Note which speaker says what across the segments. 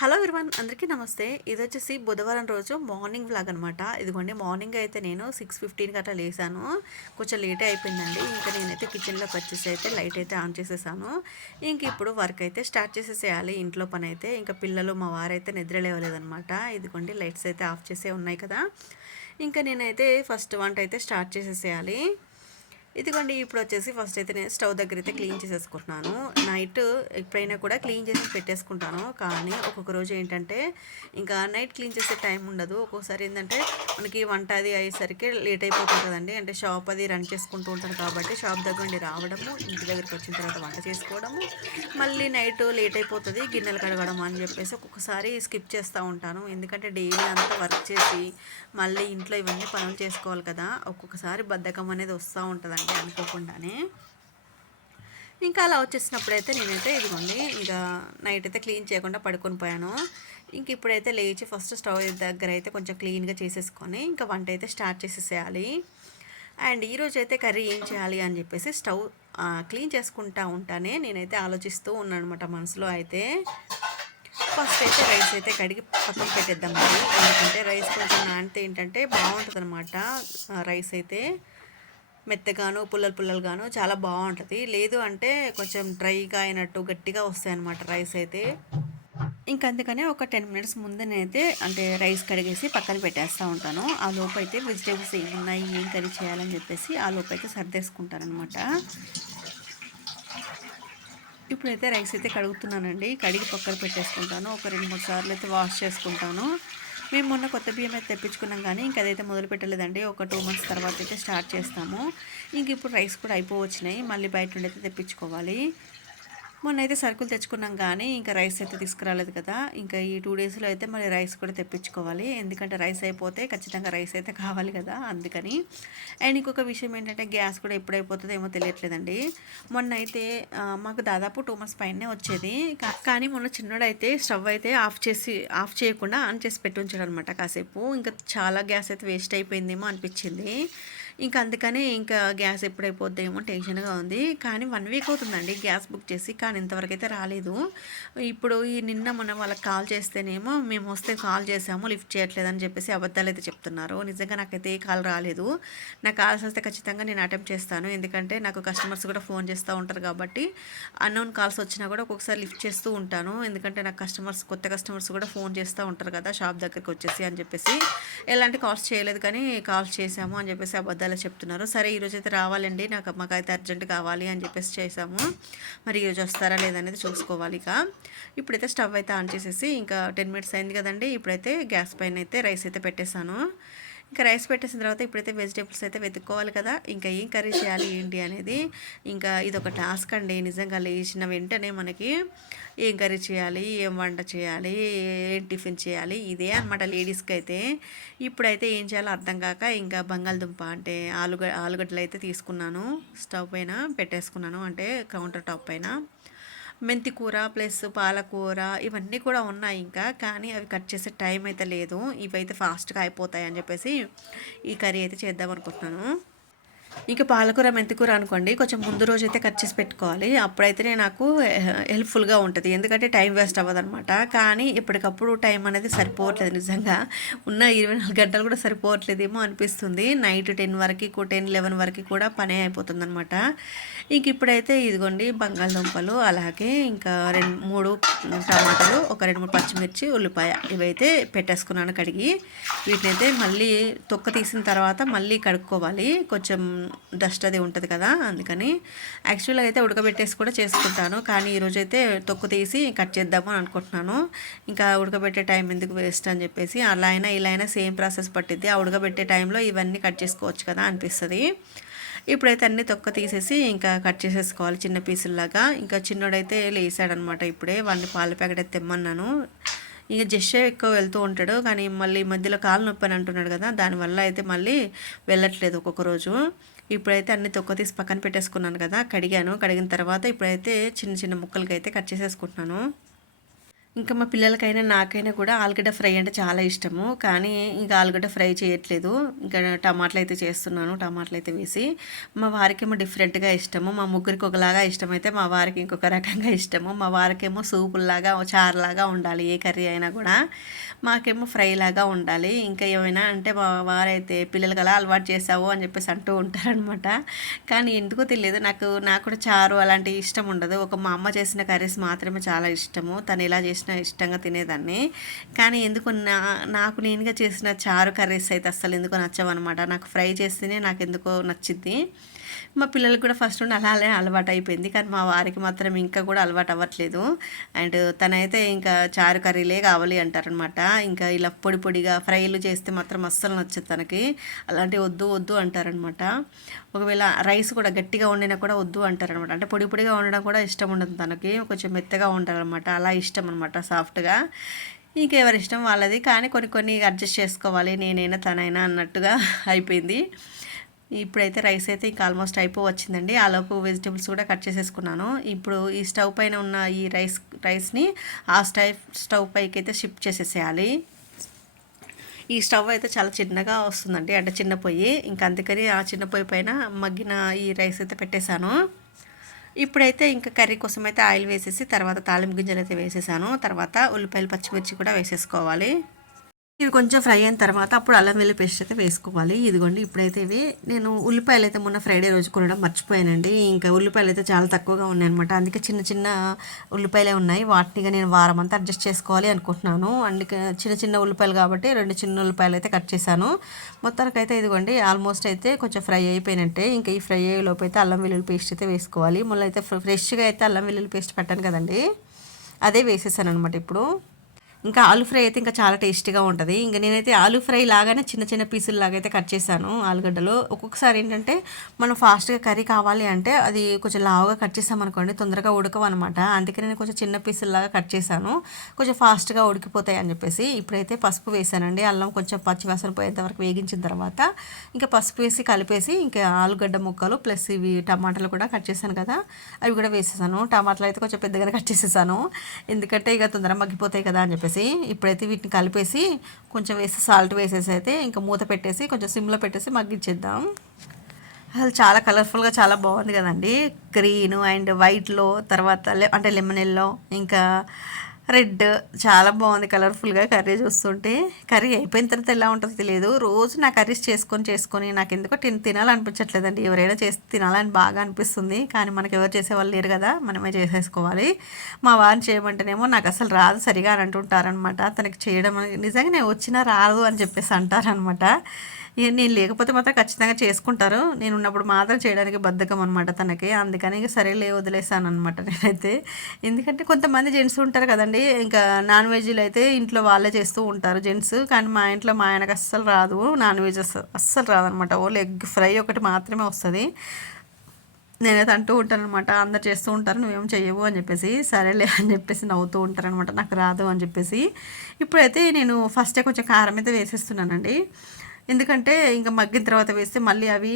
Speaker 1: Hello ఇర్వన్ అందరికీ నమస్తే. ఇది వచ్చేసి బుధవారం రోజు మార్నింగ్ వ్లాగ్ అనమాట ఇదిగోండి మార్నింగ్ అయితే నేను సిక్స్ ఫిఫ్టీన్కి అట్లా లేసాను. కొంచెం లేటే అయిపోయిందండి. ఇంకా నేనైతే కిచెన్లోకి వచ్చేసి అయితే లైట్ అయితే ఆన్ చేసేసాను. ఇంక ఇప్పుడు వర్క్ అయితే స్టార్ట్ చేసేసేయాలి. ఇంట్లో పని అయితే ఇంకా పిల్లలు మా వారైతే నిద్ర లేవలేదనమాట ఇదిగోండి లైట్స్ అయితే ఆఫ్ చేసే ఉన్నాయి కదా. ఇంకా నేనైతే ఫస్ట్ వంట అయితే స్టార్ట్ చేసేసేయాలి. ఇదిగోండి ఇప్పుడు వచ్చేసి ఫస్ట్ అయితే నేను స్టవ్ దగ్గర అయితే క్లీన్ చేసేసుకుంటున్నాను. నైట్ ఎప్పుడైనా కూడా క్లీన్ చేసి పెట్టేసుకుంటాను. కానీ ఒక్కొక్క రోజు ఏంటంటే ఇంకా నైట్ క్లీన్ చేసే టైం ఉండదు. ఒక్కొక్కసారి ఏంటంటే మనకి వంట అది అయ్యేసరికి లేట్ అయిపోతుంది కదండి అంటే షాప్ అది రన్ చేసుకుంటూ ఉంటాను కాబట్టి షాప్ దగ్గర నుండి రావడము ఇంటి దగ్గరికి వచ్చిన తర్వాత వంట చేసుకోవడము మళ్ళీ నైట్ లేట్ అయిపోతుంది గిన్నెలు కడగడం అని చెప్పేసి ఒక్కొక్కసారి స్కిప్ చేస్తూ ఉంటాను. ఎందుకంటే డైలీ అంతా వర్క్ చేసి మళ్ళీ ఇంట్లో ఇవన్నీ పనులు చేసుకోవాలి కదా ఒక్కొక్కసారి బద్ధకం అనేది వస్తూ ఉంటుందండి. అనుకోకుండానే. ఇంకా అలా వచ్చేసినప్పుడైతే నేనైతే ఇదిగోండి ఇంకా నైట్ అయితే క్లీన్ చేయకుండా పడుకొని పోయాను. ఇంక ఇప్పుడైతే లేచి ఫస్ట్ స్టవ్ దగ్గర అయితే కొంచెం క్లీన్గా చేసేసుకొని ఇంకా వంట అయితే స్టార్ట్ చేసేసేయాలి. అండ్ ఈరోజు అయితే కర్రీ ఏం చేయాలి అని చెప్పేసి స్టవ్ క్లీన్ చేసుకుంటా ఉంటానే నేనైతే ఆలోచిస్తూ ఉన్నాను అనమాట మనసులో అయితే. ఫస్ట్ అయితే రైస్ అయితే కడిగి పక్కన పెట్టేద్దాం మరి. ఎందుకంటే రైస్ కొంచెం నానితే ఏంటంటే బాగుంటుంది అనమాట రైస్ అయితే. మెత్తగాను పుల్లలు పుల్లలుగాను చాలా బాగుంటుంది. లేదు అంటే కొంచెం డ్రైగా అయినట్టు గట్టిగా వస్తాయి అనమాట రైస్ అయితే. ఇంకా అందుకనే ఒక టెన్ మినిట్స్ ముందునైతే అంటే రైస్ కడిగేసి పక్కన పెట్టేస్తూ ఉంటాను. ఆ లోపు అయితే వెజిటేబుల్స్ ఏమున్నాయి ఏం కర్రీ చేయాలని చెప్పేసి ఆ లోపు అయితే సర్దేసుకుంటాను అనమాట ఇప్పుడైతే రైస్ అయితే కడుగుతున్నానండి. కడిగి పక్కన పెట్టేసుకుంటాను. ఒక రెండు మూడు సార్లు అయితే వాష్ చేసుకుంటాను. మేము మొన్న కొత్త బియ్యం అయితే తెప్పించుకున్నాం కానీ ఇంక అదైతే మొదలు పెట్టలేదండి. ఒక టూ మంత్స్ తర్వాత అయితే స్టార్ట్ చేస్తాము. ఇంక ఇప్పుడు రైస్ కూడా అయిపోవచ్చినాయి. మళ్ళీ బయట నుండి అయితే తెప్పించుకోవాలి. మొన్న అయితే సరుకులు తెచ్చుకున్నాం కానీ ఇంకా రైస్ అయితే తీసుకురాలేదు కదా. ఇంకా ఈ టూ డేస్లో అయితే మళ్ళీ రైస్ కూడా తెప్పించుకోవాలి. ఎందుకంటే రైస్ అయిపోతే ఖచ్చితంగా రైస్ అయితే కావాలి కదా అందుకని. అండ్ ఇంకొక విషయం ఏంటంటే గ్యాస్ కూడా ఎప్పుడు అయిపోతుందో ఏమో తెలియట్లేదండి. మొన్న అయితే మాకు దాదాపు టూ మంత్స్ పైనే వచ్చేది. కానీ మొన్న చిన్నడైతే స్టవ్ అయితే ఆఫ్ చేసి ఆఫ్ చేయకుండా ఆన్ చేసి పెట్టి ఉంచాడు అనమాట కాసేపు. ఇంకా చాలా గ్యాస్ అయితే వేస్ట్ అయిపోయిందేమో అనిపించింది. ఇంకా అందుకనే ఇంకా గ్యాస్ ఎప్పుడైపోద్దేమో టెన్షన్గా ఉంది. కానీ వన్ వీక్ అవుతుందండి గ్యాస్ బుక్ చేసి. కానీ ఇంతవరకు అయితే రాలేదు. ఇప్పుడు ఈ నిన్న మొన్న వాళ్ళకి కాల్ చేస్తేనేమో మేము వస్తే కాల్ చేసాము లిఫ్ట్ చేయట్లేదని చెప్పేసి అబద్ధాలు అయితే చెప్తున్నారు. నిజంగా నాకైతే ఏ కాల్ రాలేదు. నాకు కాల్స్ వస్తే ఖచ్చితంగా నేను అటెంప్ట్ చేస్తాను. ఎందుకంటే నాకు కస్టమర్స్ కూడా ఫోన్ చేస్తూ ఉంటారు కాబట్టి అన్నోన్ కాల్స్ వచ్చినా కూడా ఒక్కొక్కసారి లిఫ్ట్ చేస్తూ ఉంటాను. ఎందుకంటే నాకు కస్టమర్స్ కొత్త కస్టమర్స్ కూడా ఫోన్ చేస్తూ ఉంటారు కదా షాప్ దగ్గరికి వచ్చేసి అని చెప్పేసి. ఎలాంటి కాల్స్ చేయలేదు కానీ కాల్స్ చేశాము అని చెప్పేసి అబద్ధాలు అలా చెప్తున్నారు. సరే ఈరోజు అయితే రావాలండి. నాకు మాకైతే అర్జెంట్ కావాలి అని చెప్పేసి చేసాము మరి ఈరోజు వస్తారా లేదనేది చూసుకోవాలి ఇక. ఇప్పుడైతే స్టవ్ అయితే ఆన్ చేసేసి ఇంకా టెన్ మినిట్స్ అయింది కదండి. ఇప్పుడైతే గ్యాస్ పైన అయితే రైస్ అయితే పెట్టేశాను. ఇంకా రైస్ పెట్టేసిన తర్వాత ఇప్పుడైతే వెజిటేబుల్స్ అయితే వెతుక్కోవాలి కదా. ఇంకా ఏం కర్రీ చేయాలి ఏంటి అనేది. ఇంకా ఇది ఒక టాస్క్ అండి. నిజంగా లేచిన వెంటనే మనకి ఏం కర్రీ చేయాలి ఏం వంట చేయాలి ఏం టిఫిన్ చేయాలి ఇదే అనమాట లేడీస్కి అయితే. ఇప్పుడైతే ఏం చేయాలో అర్థం కాక ఇంకా బంగాళదుంప అంటే ఆలుగ ఆలుగడ్డలు అయితే తీసుకున్నాను. స్టవ్ పైన పెట్టేసుకున్నాను. అంటే కౌంటర్ టాప్ పైన. మెంతి కూర ప్లస్ పాలకూర ఇవన్నీ కూడా ఉన్నాయి ఇంకా. కానీ అవి కట్ చేసే టైం అయితే లేదు. ఇవైతే ఫాస్ట్గా అయిపోతాయి అని చెప్పేసి ఈ కర్రీ అయితే చేద్దాం అనుకుంటున్నాను. ఇంకా పాలకూర మెంతికూర అనుకోండి. కొంచెం ముందు రోజు అయితే కట్ చేసి పెట్టుకోవాలి. అప్పుడైతేనే నాకు eh, హెల్ప్ఫుల్గా ఉంటుంది. ఎందుకంటే టైం వేస్ట్ అవ్వదు అనమాట కానీ ఎప్పటికప్పుడు టైం అనేది సరిపోవట్లేదు నిజంగా. ఉన్న ఇరవై నాలుగు గంటలు కూడా సరిపోవట్లేదేమో అనిపిస్తుంది. నైట్ టెన్ వరకు టెన్ లెవెన్ వరకు కూడా పనే అయిపోతుంది అనమాట ఇంక ఇప్పుడైతే ఇదిగోండి బంగాళదుంపలు అలాగే ఇంకా రెండు మూడు టమాటాలు ఒక రెండు మూడు పచ్చిమిర్చి ఉల్లిపాయ ఇవైతే పెట్టేసుకున్నాను కడిగి. వీటినైతే మళ్ళీ తొక్క తీసిన తర్వాత మళ్ళీ కడుక్కోవాలి. కొంచెం డస్ట్ అది ఉంటుంది కదా అందుకని యాక్చువల్గా అయితే ఉడకబెట్టేసి కూడా చేసుకుంటాను. కానీ ఈరోజు అయితే తొక్కు తీసి కట్ చేద్దాము అని అనుకుంటున్నాను. ఇంకా ఉడకబెట్టే టైం ఎందుకు వేస్ట్ అని చెప్పేసి అలా అయినా ఇలా అయినా సేమ్ ప్రాసెస్ పట్టిద్ది. ఆ ఉడకబెట్టే టైంలో ఇవన్నీ కట్ చేసుకోవచ్చు కదా అనిపిస్తుంది. ఇప్పుడైతే అన్ని తొక్క తీసేసి ఇంకా కట్ చేసేసుకోవాలి చిన్న పీసుల్లాగా. ఇంకా చిన్నోడైతే లేసాడనమాట ఇప్పుడే వాడిని పాల ప్యాకెట్ అయితే తెమ్మన్నాను. ఇక జస్ట్ ఎక్కువ వెళ్తూ ఉంటాడు కానీ మళ్ళీ మధ్యలో కాలు నొప్పి అని అంటున్నాడు కదా దానివల్ల అయితే మళ్ళీ వెళ్ళట్లేదు ఒక్కొక్క రోజు. ఇప్పుడైతే అన్ని తొక్క తీసి పక్కన పెట్టేసుకున్నాను కదా కడిగాను. కడిగిన తర్వాత ఇప్పుడైతే చిన్న చిన్న ముక్కలకి అయితే కట్ చేసేసుకుంటున్నాను. ఇంకా మా పిల్లలకైనా నాకైనా కూడా ఆలుగడ్డ ఫ్రై అంటే చాలా ఇష్టము. కానీ ఇంకా ఆలుగడ్డ ఫ్రై చేయట్లేదు. ఇంకా టమాటాలు అయితే చేస్తున్నాను టమాటాలు అయితే వేసి. మా వారికేమో డిఫరెంట్గా ఇష్టము. మా ముగ్గురికి ఒకలాగా ఇష్టమైతే మా వారికి ఇంకొక రకంగా ఇష్టము. మా వారికేమో సూపుల్లాగా చారులాగా ఉండాలి ఏ కర్రీ అయినా కూడా. మాకేమో ఫ్రై లాగా ఉండాలి. ఇంకా ఏమైనా అంటే మా వారైతే పిల్లలకి అలా అలవాటు చేసావు అని చెప్పేసి అంటూ ఉంటారనమాట కానీ ఎందుకో తెలియదు. నాకు నాకు కూడా చారు అలాంటి ఇష్టం ఉండదు. ఒక మా అమ్మ చేసిన కర్రీస్ మాత్రమే చాలా ఇష్టము. తను ఎలా చేసిన ఇష్టంగా తినేదాన్ని. కానీ ఎందుకు నా నాకు నేనుగా చేసిన చారు కర్రీస్ అయితే అస్సలు ఎందుకో నచ్చవన్నమాట. నాకు ఫ్రై చేస్తేనే నాకు ఎందుకో నచ్చింది. మా పిల్లలకు కూడా ఫస్ట్ నుండి అలా అలా అలవాటు అయిపోయింది. కానీ మా వారికి మాత్రం ఇంకా కూడా అలవాటు అవ్వట్లేదు. అండ్ తనైతే ఇంకా చారు కర్రీలే కావాలి అంటారనమాట. ఇంకా ఇలా పొడి పొడిగా ఫ్రైలు చేస్తే మాత్రం అస్సలు నచ్చదు తనకి. అలాంటివి వద్దు వద్దు అంటారనమాట. ఒకవేళ రైస్ కూడా గట్టిగా వండినా కూడా వద్దు అంటారనమాట. అంటే పొడి పొడిగా వండడం కూడా ఇష్టం ఉండదు తనకి. కొంచెం మెత్తగా ఉండాలన్నమాట అలా ఇష్టం అనమాట సాఫ్ట్గా. ఇంకెవరి ఇష్టం వాళ్ళది. కానీ కొన్ని కొన్ని అడ్జస్ట్ చేసుకోవాలి. నేనైనా తనైనా అన్నట్టుగా అయిపోయింది. ఇప్పుడైతే రైస్ అయితే ఇంకా ఆల్మోస్ట్ అయిపోవచ్చిందండి ఆలోపు వెజిటేబుల్స్ కూడా కట్ చేసేసుకున్నాను. ఇప్పుడు ఈ స్టవ్ పైన ఉన్న ఈ రైస్ రైస్ని ఆ స్టవ్ స్టవ్ పైకి అయితే షిఫ్ట్ చేసేసేయాలి. ఈ స్టవ్ అయితే చాలా చిన్నగా వస్తుందండి అంటే చిన్న పొయ్యి. ఇంకా అందుకని ఆ చిన్న పొయ్యి పైన మగ్గిన ఈ రైస్ అయితే పెట్టేశాను. ఇప్పుడైతే ఇంకా కర్రీ కోసం అయితే ఆయిల్ వేసేసి తర్వాత తాలింపు గింజలు అయితే వేసేసాను. తర్వాత ఉల్లిపాయలు పచ్చిమిర్చి కూడా వేసేసుకోవాలి. ఇది కొంచెం ఫ్రై అయిన తర్వాత అప్పుడు అల్లం వెల్లి పేస్ట్ అయితే వేసుకోవాలి. ఇదిగోండి ఇప్పుడైతే ఇవి. నేను ఉల్లిపాయలు అయితే మొన్న ఫ్రైడే రోజు కొనడం మర్చిపోయానండి. ఇంకా ఉల్లిపాయలు అయితే చాలా తక్కువగా ఉన్నాయన్నమాట. అందుకే చిన్న చిన్న ఉల్లిపాయలే ఉన్నాయి. వాటిని నేను వారం అంతా అడ్జస్ట్ చేసుకోవాలి అనుకుంటున్నాను. అందుకే చిన్న చిన్న ఉల్లిపాయలు కాబట్టి రెండు చిన్న ఉల్లిపాయలు అయితే కట్ చేశాను. మొత్తానికి అయితే ఇదిగోండి ఆల్మోస్ట్ అయితే కొంచెం ఫ్రై అయిపోయినట్టే. ఇంకా ఈ ఫ్రై అయ్యేలోపు అయితే అల్లం వెల్లుల్లి పేస్ట్ అయితే వేసుకోవాలి. మళ్ళీ అయితే ఫ్రెష్గా అయితే అల్లం వెల్లుల్లి పేస్ట్ పెట్టాను కదండి. అదే వేసేసాను అనమాట ఇప్పుడు. ఇంకా ఆలు ఫ్రై అయితే ఇంకా చాలా టేస్టీగా ఉంటుంది. ఇంకా నేనైతే ఆలు ఫ్రై లాగానే చిన్న చిన్న పీసులు లాగా అయితే కట్ చేశాను ఆలుగడ్డలు. ఒక్కొక్కసారి ఏంటంటే మనం ఫాస్ట్గా కర్రీ కావాలి అంటే అది కొంచెం లావుగా కట్ చేసామనుకోండి తొందరగా ఉడకవు అనమాట అందుకే నేను కొంచెం చిన్న పీసుల్లాగా కట్ చేశాను. కొంచెం ఫాస్ట్గా ఉడికిపోతాయి అని చెప్పేసి ఇప్పుడైతే పసుపు వేసానండి అల్లం కొంచెం పచ్చివాసన పోయేంతవరకు వేగించిన తర్వాత ఇంకా పసుపు వేసి కలిపేసి ఇంకా ఆలుగడ్డ ముక్కలు ప్లస్ ఇవి టమాటాలు కూడా కట్ చేశాను కదా అవి కూడా వేసేసాను. టమాటాలు అయితే కొంచెం పెద్దగానే కట్ చేసేసాను. ఎందుకంటే ఇక తొందరగా మగ్గిపోతాయి కదా అని చెప్పేసి చెప్పేసి ఇప్పుడైతే వీటిని కలిపేసి కొంచెం వేసి సాల్ట్ వేసేసి అయితే ఇంకా మూత పెట్టేసి కొంచెం సిమ్లో పెట్టేసి మగ్గించేద్దాం. అసలు చాలా కలర్ఫుల్గా చాలా బాగుంది కదండి. గ్రీన్ అండ్ వైట్లో తర్వాత అంటే లెమన్ ఎల్లో ఇంకా రెడ్ చాలా బాగుంది కలర్ఫుల్గా కర్రీ చూస్తుంటే. కర్రీ అయిపోయిన తర్వాత ఎలా ఉంటుందో తెలియదు. రోజు నా కర్రీస్ చేసుకొని చేసుకొని నాకు ఎందుకో తిన తినాలనిపించట్లేదండి. ఎవరైనా చేసి తినాలని బాగా అనిపిస్తుంది. కానీ మనకి ఎవరు చేసేవాళ్ళు లేరు కదా మనమే చేసేసుకోవాలి. మా వారిని చేయమంటేనేమో నాకు అసలు రాదు సరిగా అని అంటుంటారనమాట తనకి చేయడం నిజంగా నేను వచ్చినా రాదు అని చెప్పేసి అంటారనమాట నేను లేకపోతే మాత్రం ఖచ్చితంగా చేసుకుంటారు. నేను ఉన్నప్పుడు మాత్రం చేయడానికి బద్ధకం అనమాట తనకి. అందుకని ఇక సరేలే వదిలేసాను అనమాట నేనైతే. ఎందుకంటే కొంతమంది జెంట్స్ ఉంటారు కదండి ఇంకా నాన్ వెజ్లు అయితే ఇంట్లో వాళ్ళే చేస్తూ ఉంటారు జెంట్స్ కానీ మా ఇంట్లో మా ఆయనకు అస్సలు రాదు నాన్ వెజ్ అస్సలు రాదనమాట ఓన్లీ ఎగ్ ఫ్రై ఒకటి మాత్రమే వస్తుంది. నేనైతే అంటూ ఉంటాను అనమాట అందరు చేస్తూ ఉంటారు నువ్వేం చెయ్యవు అని చెప్పేసి. సరేలే అని చెప్పేసి నవ్వుతూ ఉంటారనమాట నాకు రాదు అని చెప్పేసి. ఇప్పుడైతే నేను ఫస్టే కొంచెం కారం అయితే వేసేస్తున్నానండి. ఎందుకంటే ఇంకా మగ్గిన తర్వాత వేస్తే మళ్ళీ అవి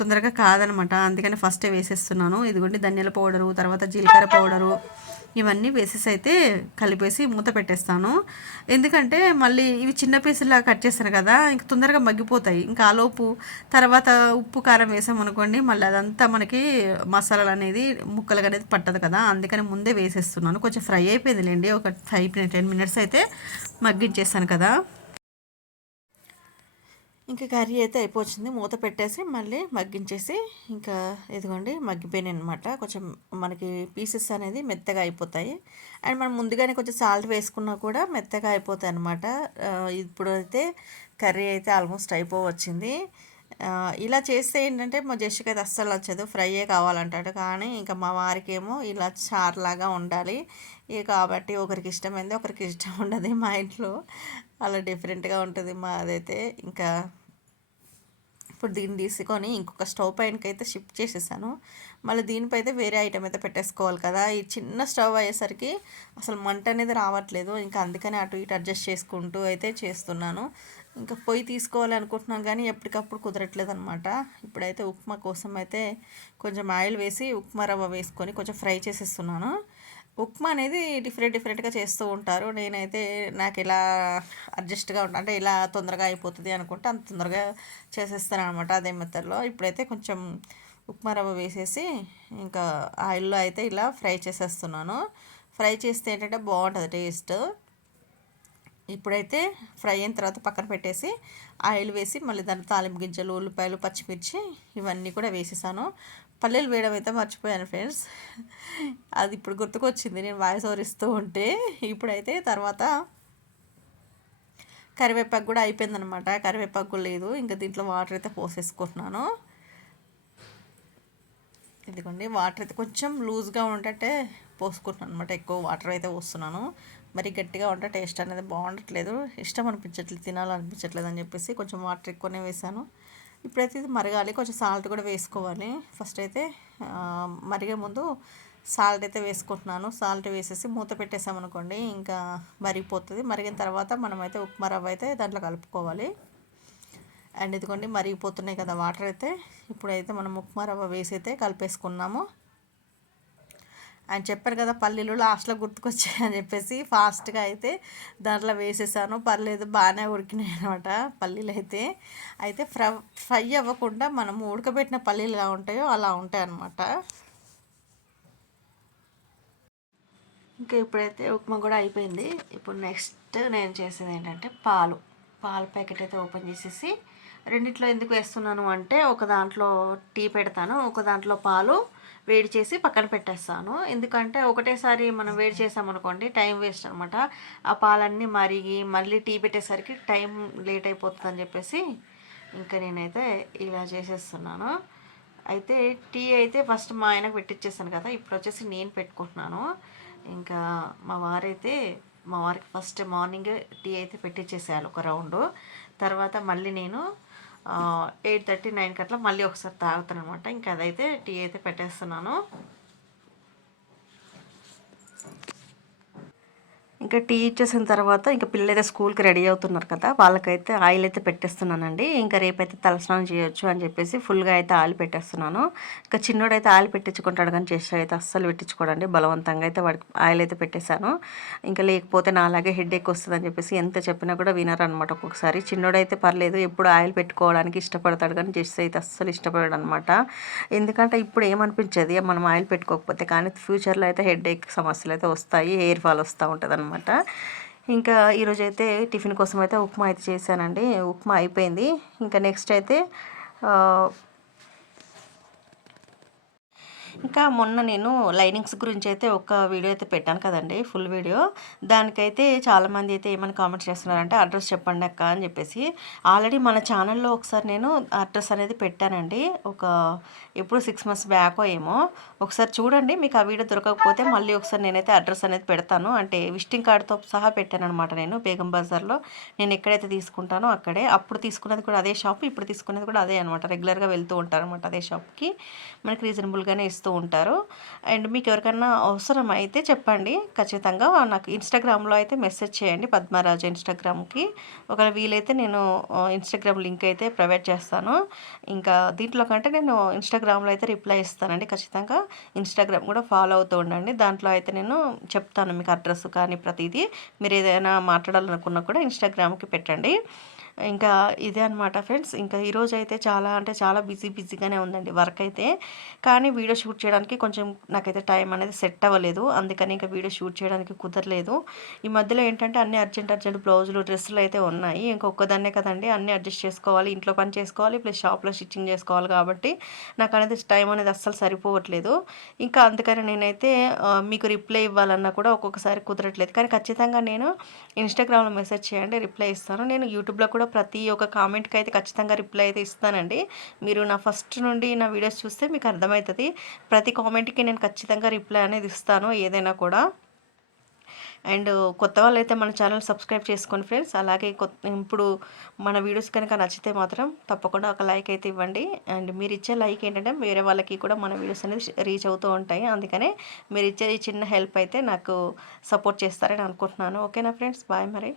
Speaker 1: తొందరగా కాదనమాట. అందుకని ఫస్టే వేసేస్తున్నాను. ఇదిగోండి ధనియాల పౌడరు తర్వాత జీలకర్ర పౌడరు ఇవన్నీ వేసేసి అయితే కలిపేసి మూత పెట్టేస్తాను. ఎందుకంటే మళ్ళీ ఇవి చిన్న పీసులా కట్ చేస్తాను కదా ఇంక తొందరగా మగ్గిపోతాయి. ఇంకా ఆలోపు తర్వాత ఉప్పు కారం వేసామనుకోండి మళ్ళీ అదంతా మనకి మసాలాలు అనేది ముక్కలు అనేది పట్టదు కదా. అందుకని ముందే వేసేస్తున్నాను. కొంచెం ఫ్రై అయిపోయింది లేండి ఒక ఫైవ్ టెన్ మినిట్స్ అయితే మగ్గించేస్తాను కదా. ఇంకా కర్రీ అయితే అయిపోతుంది మూత పెట్టేసి మళ్ళీ మగ్గించేసి ఇంకా ఇదిగోండి మగ్గిపోయినాయి అనమాట కొంచెం మనకి పీసెస్ అనేది మెత్తగా అయిపోతాయి. అండ్ మనం ముందుగానే కొంచెం సాల్ట్ వేసుకున్నా కూడా మెత్తగా అయిపోతాయి అనమాట ఇప్పుడు అయితే కర్రీ అయితే ఆల్మోస్ట్ అయిపోవచ్చింది. ఇలా చేస్తే ఏంటంటే మా జస్ట్కి అయితే అస్సలు నచ్చదు. ఫ్రైయే కావాలంటాడు. కానీ ఇంకా మా వారికి ఏమో ఇలా చార్లాగా ఉండాలి. ఇక కాబట్టి ఒకరికి ఇష్టమైంది ఒకరికి ఇష్టం ఉండదు మా ఇంట్లో. అలా డిఫరెంట్గా ఉంటుంది మాదైతే. ఇంకా ఇప్పుడు దీన్ని తీసుకొని ఇంకొక స్టవ్ పైనకి అయితే షిఫ్ట్ చేసేసాను. మళ్ళీ దీనిపై అయితే వేరే ఐటెం అయితే పెట్టేసుకోవాలి కదా. ఈ చిన్న స్టవ్ అయ్యేసరికి అసలు మంట అనేది రావట్లేదు. ఇంకా అందుకని అటు ఇటు అడ్జస్ట్ చేసుకుంటూ అయితే చేస్తున్నాను. ఇంకా పొయ్యి తీసుకోవాలి అనుకుంటున్నాం కానీ ఎప్పటికప్పుడు కుదరట్లేదు అనమాట ఇప్పుడైతే ఉప్మా కోసం అయితే కొంచెం ఆయిల్ వేసి ఉప్మా రవ్వ వేసుకొని కొంచెం ఫ్రై చేసేస్తున్నాను. ఉప్మా అనేది డిఫరెంట్ డిఫరెంట్గా చేస్తూ ఉంటారు. నేనైతే నాకు ఇలా అడ్జస్ట్గా ఉంటా అంటే ఇలా తొందరగా అయిపోతుంది అనుకుంటే అంత తొందరగా చేసేస్తాను అనమాట అదే మెత్తల్లో ఇప్పుడైతే కొంచెం ఉప్మా రవ్వ వేసేసి ఇంకా ఆయిల్లో అయితే ఇలా ఫ్రై చేసేస్తున్నాను. ఫ్రై చేస్తే ఏంటంటే బాగుంటుంది టేస్ట్. ఇప్పుడైతే ఫ్రై అయిన తర్వాత పక్కన పెట్టేసి ఆయిల్ వేసి మళ్ళీ దాని తాలింపు గింజలు ఉల్లిపాయలు పచ్చిమిర్చి ఇవన్నీ కూడా వేసేసాను. పల్లెలు వేయడం అయితే మర్చిపోయాను ఫ్రెండ్స్. అది ఇప్పుడు గుర్తుకొచ్చింది నేను వాయిస్ ఓవర్ ఇస్తూ ఉంటే. ఇప్పుడైతే తర్వాత కరివేపాకు కూడా అయిపోయిందనమాట కరివేపాకు లేదు. ఇంకా దీంట్లో వాటర్ అయితే పోసేసుకుంటున్నాను. ఇదిగోండి వాటర్ అయితే కొంచెం లూజ్గా ఉంటే పోసుకుంటున్నాను అనమాట ఎక్కువ వాటర్ అయితే పోస్తున్నాను. మరి గట్టిగా ఉంటే టేస్ట్ అనేది బాగుండట్లేదు. ఇష్టం అనిపించట్లేదు తినాలనిపించట్లేదు అని చెప్పేసి కొంచెం వాటర్ ఎక్కువనే వేసాను ఇప్పుడైతే ఇది మరగాలి కొంచెం సాల్ట్ కూడా వేసుకోవాలి. ఫస్ట్ అయితే మరిగే ముందు సాల్ట్ అయితే వేసుకుంటున్నాను. సాల్ట్ వేసేసి మూత పెట్టేసామనుకోండి ఇంకా మరిగిపోతుంది. మరిగిన తర్వాత మనమైతే ఉప్మా రవ్వ అయితే దాంట్లో కలుపుకోవాలి. అండ్ ఇదిగోండి మరిగిపోతున్నాయి కదా వాటర్ అయితే. ఇప్పుడైతే మనం ఉప్మా రవ్వ వేసి అయితే కలిపేసుకున్నాము. ఆయన చెప్పారు కదా పల్లీలు లాస్ట్లో గుర్తుకొచ్చాయి అని చెప్పేసి ఫాస్ట్గా అయితే దాంట్లో వేసేసాను. పర్లేదు బాగానే ఉడికినాయి అనమాట పల్లీలు అయితే. అయితే ఫ్రై ఫ్రై అవ్వకుండా మనం ఉడకబెట్టిన పల్లీలు ఎలా ఉంటాయో అలా ఉంటాయి అన్నమాట. ఇంకా ఇప్పుడైతే ఉప్మా కూడా అయిపోయింది. ఇప్పుడు నెక్స్ట్ నేను చేసేది ఏంటంటే పాలు. పాల ప్యాకెట్ అయితే ఓపెన్ చేసేసి రెండిట్లో ఎందుకు వేస్తున్నాను అంటే ఒక దాంట్లో టీ పెడతాను ఒక దాంట్లో పాలు వేడి చేసి పక్కన పెట్టేస్తాను. ఎందుకంటే ఒకటేసారి మనం వేడి చేసామనుకోండి టైం వేస్ట్ అనమాట ఆ పాలన్నీ మరిగి మళ్ళీ టీ పెట్టేసరికి టైం లేట్ అయిపోతుంది అని చెప్పేసి ఇంకా నేనైతే ఇలా చేసేస్తున్నాను. అయితే టీ అయితే ఫస్ట్ మా ఆయనకు పెట్టించేసాను కదా ఇప్పుడు వచ్చేసి నేను పెట్టుకుంటున్నాను. ఇంకా మా వారైతే మా వారికి ఫస్ట్ మార్నింగ్ టీ అయితే పెట్టించేసేయాలి ఒక రౌండ్. తర్వాత మళ్ళీ నేను ఎయిట్ థర్టీ నైన్కి అట్లా మళ్ళీ ఒకసారి తాగుతాను అనమాట ఇంకా అదైతే టీ అయితే పెట్టేస్తున్నాను. ఇంకా టీ ఇచ్చేసిన తర్వాత ఇంకా పిల్లలైతే స్కూల్కి రెడీ అవుతున్నారు కదా వాళ్ళకైతే ఆయిల్ అయితే పెట్టేస్తున్నానండి. ఇంకా రేపైతే తలస్నానం చేయొచ్చు అని చెప్పేసి ఫుల్గా అయితే ఆయిల్ పెట్టేస్తున్నాను. ఇంకా చిన్నోడైతే ఆయిల్ పెట్టించుకుంటాడు కానీ చేసి అయితే అస్సలు పెట్టించుకోడండి. బలవంతంగా అయితే వాడికి ఆయిల్ అయితే పెట్టేశాను. ఇంకా లేకపోతే నా అలాగే హెడ్ ఎక్ వస్తుందని చెప్పేసి ఎంత చెప్పినా కూడా వినరు అనమాట ఒక్కొక్కసారి. చిన్నోడైతే పర్లేదు ఎప్పుడు ఆయిల్ పెట్టుకోవడానికి ఇష్టపడతాడు కానీ చేసి అయితే అస్సలు ఇష్టపడాడు అనమాట ఎందుకంటే ఇప్పుడు ఏమనిపించేది? మనం ఆయిల్ పెట్టుకోకపోతే కానీ ఫ్యూచర్లో అయితే హెడ్ ఎక్ సమస్యలు అయితే వస్తాయి హెయిర్ ఫాల్ వస్తూ ఉంటుంది అనమాట ఇంకా ఈరోజు అయితే టిఫిన్ కోసం అయితే ఉప్మా అయితే చేశానండి. ఉప్మా అయిపోయింది. ఇంకా నెక్స్ట్ అయితే ఇంకా మొన్న నేను లైనింగ్స్ గురించి అయితే ఒక వీడియో అయితే పెట్టాను కదండి ఫుల్ వీడియో. దానికైతే చాలామంది అయితే ఏమైనా కామెంట్ చేస్తున్నారంటే అడ్రస్ చెప్పండి అక్క అని చెప్పేసి. ఆల్రెడీ మన ఛానల్లో ఒకసారి నేను అడ్రస్ అనేది పెట్టానండి. ఒక ఎప్పుడు సిక్స్ మంత్స్ బ్యాక్ ఏమో. ఒకసారి చూడండి మీకు ఆ వీడియో దొరకకపోతే మళ్ళీ ఒకసారి నేనైతే అడ్రస్ అనేది పెడతాను. అంటే విజిటింగ్ కార్డ్తో సహా పెట్టాను అనమాట నేను బేగం బజార్లో. నేను ఎక్కడైతే తీసుకుంటానో అక్కడే. అప్పుడు తీసుకున్నది కూడా అదే షాప్ ఇప్పుడు తీసుకునేది కూడా అదే అనమాట రెగ్యులర్గా వెళ్తూ ఉంటారు అనమాట అదే షాప్కి. మనకి రీజనబుల్గానే ఇస్తూ ఉంటారు. అండ్ మీకు ఎవరికైనా అవసరం అయితే చెప్పండి. ఖచ్చితంగా నాకు ఇన్స్టాగ్రామ్లో అయితే మెసేజ్ చేయండి పద్మరాజు ఇన్స్టాగ్రామ్కి ఒకవేళ వీలైతే నేను ఇన్స్టాగ్రామ్ లింక్ అయితే ప్రొవైడ్ చేస్తాను. ఇంకా దీంట్లో కంటే నేను ఇన్స్టాగ్రామ్లో అయితే రిప్లై ఇస్తానండి ఖచ్చితంగా. ఇన్స్టాగ్రామ్ కూడా ఫాలో అవుతూ ఉండండి. దాంట్లో అయితే నేను చెప్తాను మీకు అడ్రస్ కానీ ప్రతిదీ. మీరు ఏదైనా మాట్లాడాలనుకున్నా కూడా ఇన్స్టాగ్రామ్కి పెట్టండి. ఇంకా ఇదే అనమాట ఫ్రెండ్స్. ఇంకా ఈరోజు అయితే చాలా అంటే చాలా బిజీ బిజీగానే ఉందండి వర్క్ అయితే. కానీ వీడియో షూట్ చేయడానికి కొంచెం నాకైతే టైం అనేది సెట్ అవ్వలేదు. అందుకని ఇంకా వీడియో షూట్ చేయడానికి కుదరలేదు. ఈ మధ్యలో ఏంటంటే అన్ని అర్జెంట్ అర్జెంట్ బ్లౌజులు డ్రెస్సులు అయితే ఉన్నాయి. ఇంకొకదాన్నే కదండి. అన్నీ అడ్జస్ట్ చేసుకోవాలి. ఇంట్లో పని చేసుకోవాలి. ప్లస్ షాప్లో స్టిచ్చింగ్ చేసుకోవాలి కాబట్టి నాకు అనేది టైం అనేది అస్సలు సరిపోవట్లేదు. ఇంకా అందుకని నేనైతే మీకు రిప్లై ఇవ్వాలన్నా కూడా ఒక్కొక్కసారి కుదరట్లేదు. కానీ ఖచ్చితంగా నేను ఇన్స్టాగ్రామ్లో మెసేజ్ చేయండి. రిప్లై ఇస్తాను. నేను యూట్యూబ్లో కూడా ప్రతి ఒక్క కామెంట్కి అయితే ఖచ్చితంగా రిప్లై అయితే ఇస్తానండి. మీరు నా ఫస్ట్ నుండి నా వీడియోస్ చూస్తే మీకు అర్థమవుతుంది. ప్రతి కామెంట్కి నేను ఖచ్చితంగా రిప్లై అనేది ఇస్తాను ఏదైనా కూడా. అండ్ కొత్త వాళ్ళు అయితే మన ఛానల్ సబ్స్క్రైబ్ చేసుకోండి ఫ్రెండ్స్. అలాగే కొత్త ఇప్పుడు మన వీడియోస్ కనుక నచ్చితే మాత్రం తప్పకుండా ఒక లైక్ అయితే ఇవ్వండి. అండ్ మీరు ఇచ్చే లైక్ ఏంటంటే వేరే వాళ్ళకి కూడా మన వీడియోస్ అనేది రీచ్ అవుతూ ఉంటాయి. అందుకనే మీరు ఇచ్చే చిన్న హెల్ప్ అయితే నాకు సపోర్ట్ చేస్తారని అనుకుంటున్నాను. ఓకేనా ఫ్రెండ్స్? బాయ్ మరి.